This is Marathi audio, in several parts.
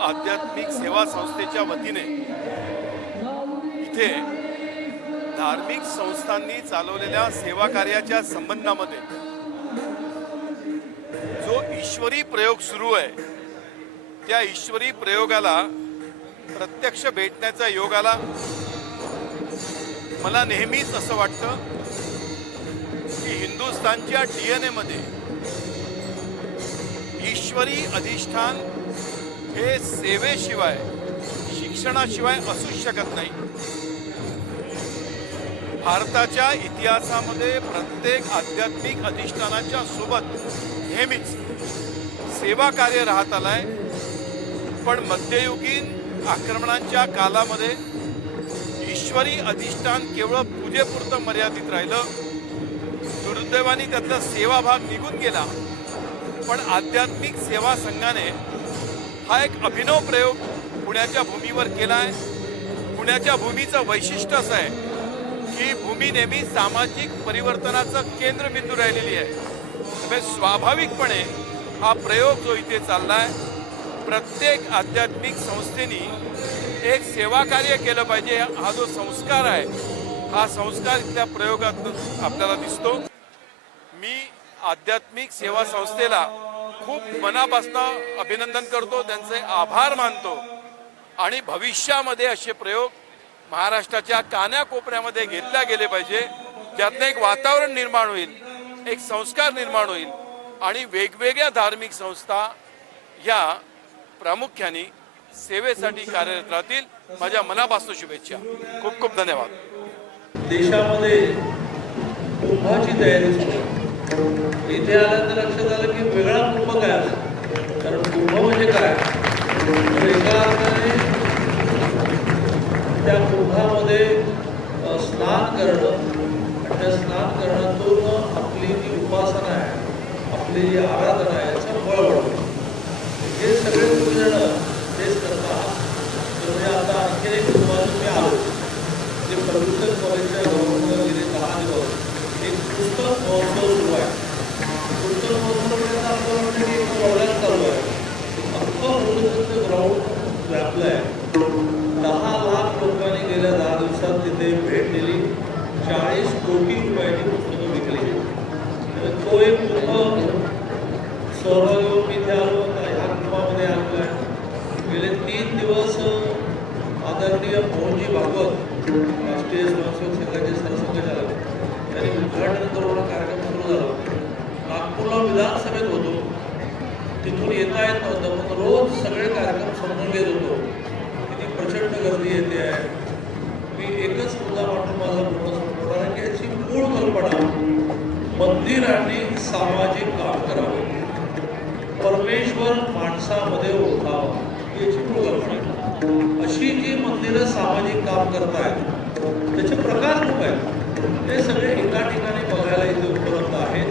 आध्यात्मिक सेवा संस्थेच्या वतीने इथे धार्मिक संस्थांनी चालवलेल्या सेवा कार्याच्या संबंधामध्ये जो ईश्वरी प्रयोग सुरू आहे त्या ईश्वरी प्रयोगाला प्रत्यक्ष भेटण्याचा योग आला मला नेहमीच असं वाटतं की हिंदुस्थानच्या डी एन एमध्ये ईश्वरी अधिष्ठान हे सेवेशिवाय शिक्षणाशिवाय असूच शकत नाही. भारताच्या इतिहासामध्ये प्रत्येक आध्यात्मिक अधिष्ठानाच्या सोबत नेहमीच सेवा कार्य राहत आलाय. पण मध्ययुगीन आक्रमणांच्या कालामध्ये ईश्वरी अधिष्ठान केवळ पूजेपुरतं मर्यादित राहिलं. दुर्दैवाने त्यातला सेवाभाग निघून गेला. पण आध्यात्मिक सेवा संघाने हा एक अभिनव प्रयोग पुण्याच्या भूमीवर केला आहे पुण्याच्या भूमीचं वैशिष्ट्य असं आहे की भूमी नेहमी सामाजिक परिवर्तनाचं केंद्रबिंदू राहिलेली आहे. त्यामुळे स्वाभाविकपणे हा प्रयोग जो इथे चालला आहे प्रत्येक आध्यात्मिक संस्थेनी एक सेवा कार्य केलं पाहिजे. हा जो संस्कार आहे हा संस्कार इथल्या प्रयोगात आपल्याला दिसतो. मी आध्यात्मिक सेवा संस्थेला खूप मनापासून अभिनंदन करतो त्यांचे आभार मानतो. आणि भविष्यामध्ये असे प्रयोग महाराष्ट्राच्या कान्याकोपऱ्यामध्ये घेतल्या गेले पाहिजे ज्यातनं एक वातावरण निर्माण होईल एक संस्कार निर्माण होईल आणि वेगवेगळ्या धार्मिक संस्था या प्रामुख्याने सेवेसाठी कार्यरत राहतील. माझ्या मनापासून शुभेच्छा. खूप खूप धन्यवाद. देशामध्ये कुंभाची तयारी सुरू. इथे आल्यानंतर लक्षात आलं की वेगळा कुंभ काय असतो? कारण कुंभ म्हणजे काय? तर एका अर्थाने त्या कुंभामध्ये स्नान करणं आणि त्या स्नान करण्यातून आपली जी उपासना आहे आपली जी आराधना आहे याचं बळ वाढतं हे सगळे तुम्ही जण तेच करतात. तर म्हणजे आता आणखी एक कुंभातून मी आलो. जे प्रदूषण कॉलेजच्या गव्हर्नर गेले दहा दिवस एक पुस्तक महोत्सव अख्खं ग्राउंड व्यापलं आहे दहा लाख लोकांनी गेल्या दहा दिवसात तिथे भेट दिली चाळीस कोटी रुपयाची पुस्तकं विकली तर तो एक पूर्ण सहभागी होऊन मी इथे आलो होता ह्या कुटुंबामध्ये आलो आहे गेले तीन दिवस आदरणीय मोहनजी भागवत राष्ट्रीय स्वयंसेवक संघाचे सरसंघचालक त्यांनी उद्घाटन करून कार्यक्रम सुरू झाला. नागपूरला विधानसभेत होतो. तिथून येता येत नव्हतं पण रोज सगळे कार्यक्रम समजून घेत होतो. किती प्रचंड गर्दी येते आहे. मी एकच मुद्दा वाटून माझा पूर्ण संपवणार आहे की याची मूळ कल्पना मंदिरांनी सामाजिक काम करावे. परमेश्वर माणसामध्ये ओळखावा याची मूळ कल्पना अशी जी मंदिरं सामाजिक काम करतायत त्याचे प्रकार खूप आहेत. ते सगळे एका ठिकाणी बघायला इथे उपलब्ध आहेत.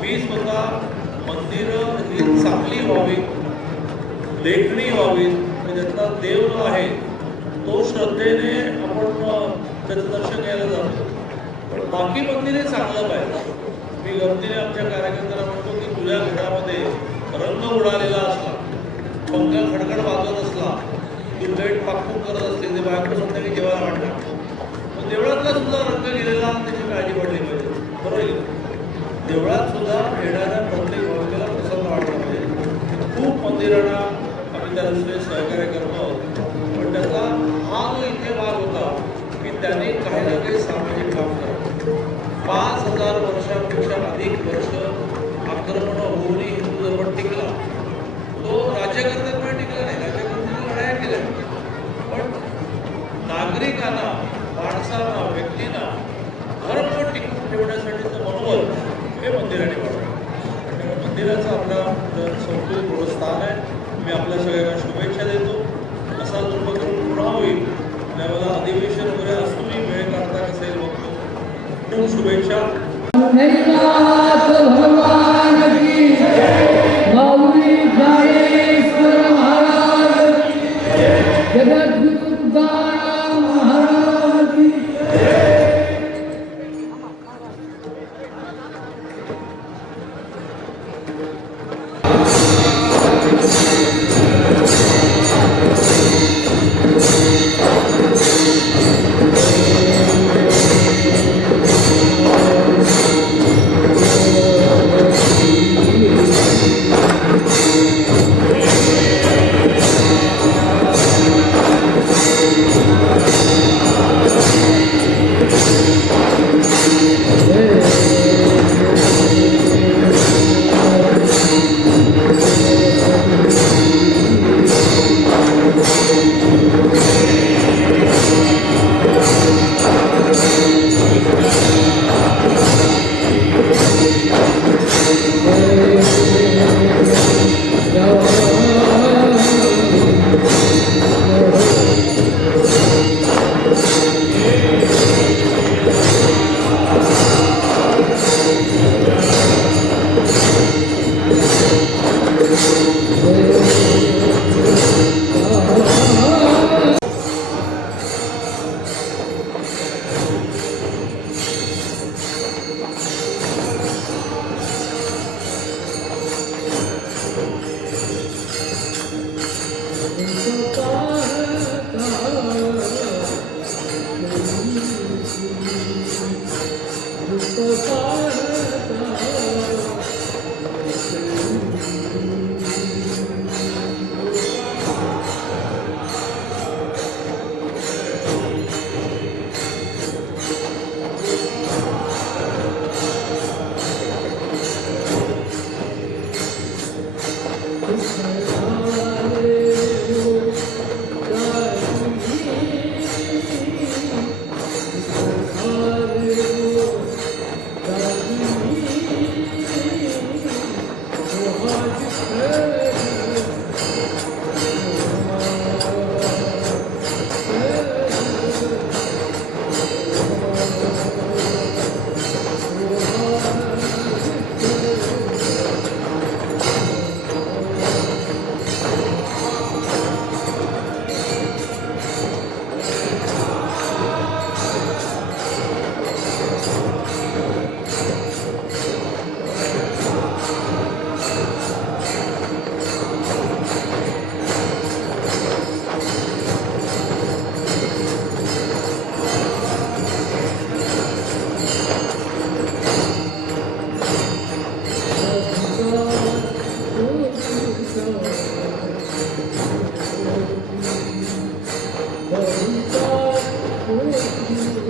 मी स्वतः मंदिरं ही चांगली व्हावी लेखणी व्हावी ज्यातला देव जो आहे तो श्रद्धेने आपण त्याचं दर्शन घ्यायला जातो. पण बाकी मंदिरे चांगलं पाहिजे. मी गमतीने आमच्या कार्यकर्त्यांना म्हणतो की तुझ्या घरामध्ये रंग उडालेला असला पंखा खडखड वाजत असला तू लेट पाकपूक करत असते ते बायको संध्याकाळी जेवायला वाटणार पण देवळातला सुद्धा रंग गेलेला त्याची काळजी पडली पाहिजे. बरोबर देवळात सुद्धा येणाऱ्या प्रत्येक भाविकाला प्रसन्न वाटलं पाहिजे खूप मंदिरांना आम्ही त्या दृष्टीने सहकार्य करतो आहोत. पण त्याचा हा जो इथे भाग होता की त्यांनी काही ना काही सामाजिक काम करावं पाच हजार वर्षांपेक्षा अधिक वर्ष आक्रमण होऊनही हिंदू धर्म टिकला. तो राज्यकर्त्यांमुळे टिकला नाही राज्यकर्त्यांनी लढाया केल्या पण नागरिकांना माणसांना व्यक्तींना धर्म टिकवून ठेवण्यासाठीचं मनोबल हे मंदिराने वाढवलं. शरीराचं आपला संस्कृत थोडं स्थान आहे. मी आपल्या सगळ्यांना शुभेच्छा देतो. असा उपक्रम पुन्हा होईल. त्यावेळेला अधिवेशन वगैरे असूनही वेळ काढता असेल बघतो. खूप शुभेच्छा.